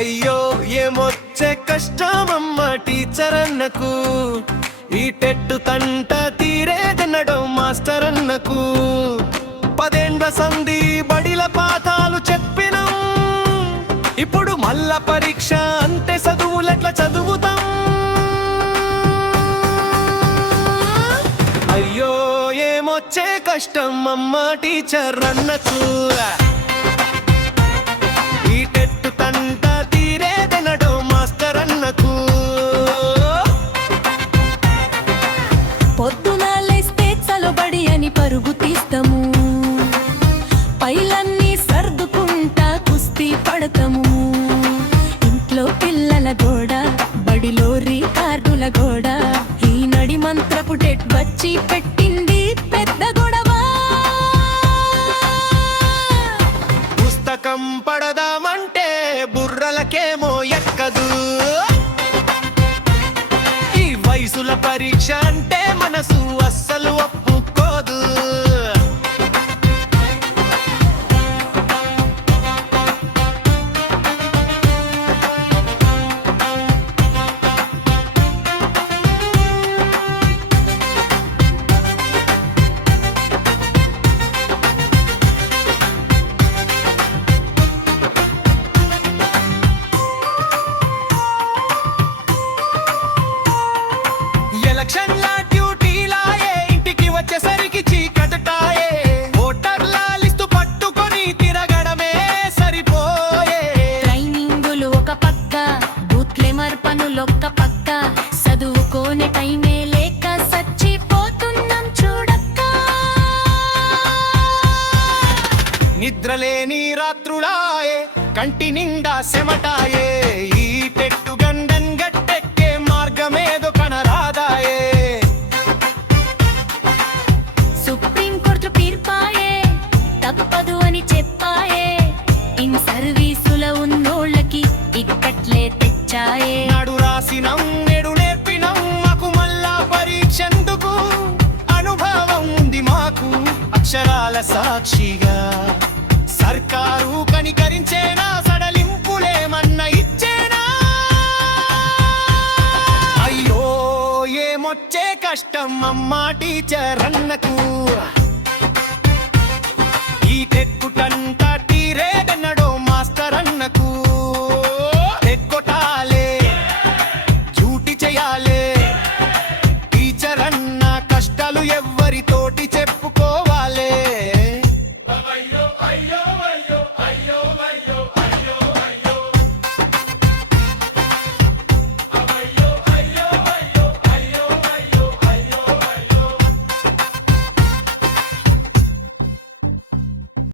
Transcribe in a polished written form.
అయ్యో ఏమొచ్చే కష్టమమ్మ టీచర్ అన్నకు, ఈ టెట్టు తంట తీరేదనడం మాస్టర్ అన్నకు. 10 ఏండ్ల సంధి బడిల పాఠాలు చెప్పినం, ఇప్పుడు మళ్ళా పరీక్ష అంటే చదువులెట్లా చదువుతాం. అయ్యో ఏమొచ్చే కష్టం అమ్మ టీచర్ అన్నకు, ఈ టెట్టు తంట తీరేదనడం మాస్టర్ అన్నకు. పొద్దున లేస్తే చలబడి అని పరుగు తీస్తాము, పైలన్నీ సర్దుకుంటా కుస్తీ పడతాము. ఇంట్లో పిల్లల గోడ, బడిలో రికార్డుల గోడ, ఈ నడి మంత్రపు టెట్ వచ్చి పెట్టింది పెద్ద గొడవ. పుస్తకం పడదామంటే బుర్రలకేమో ఎక్కదు, ఈ వయసుల పరీక్ష అంటే మనసు అస్సలు ఒప్పుకోదు. ఎలక్షన్ల డ్యూటీలాయే, ఇంటికి వచ్చేసరికి చీకటటాయే, ఓటర్ల లిస్టు పట్టుకొని తిరగడమే సరిపోయే. ట్రైనింగులు ఒక పక్క, బూత్లెమర్ పనులొక్క పక్క, చదువుకోనే టైమే లేక సచ్చిపోతున్నాం చూడక్క. నిద్రలేని రాత్రులాయే, కంటి నిండా సెమటాయే, ఈ టెట్టు గండన్ గట్టెక్కే మార్గమేదో కనరాదాయే. సుప్రీం కోర్టు తీర్పాయే, తప్పదు అని చెప్పాయే, ఇన్ సర్వీసుల ఉన్నోళ్ళకి ఇక్కట్లే తెచ్చాయే. నాడు రాసినం నేడు నేర్పినం, మాకు మళ్ళా పరీక్షందుకు అనుభవం ఉంది మాకు. అక్షరాల సాక్షిగా సర్కారు కనికరించేనా, సడలింపులేమన్నా ఇచ్చేనా. అయ్యో ఏమొచ్చే కష్టం అమ్మ టీచర్ అన్నకు, ఈ టెట్టు తంట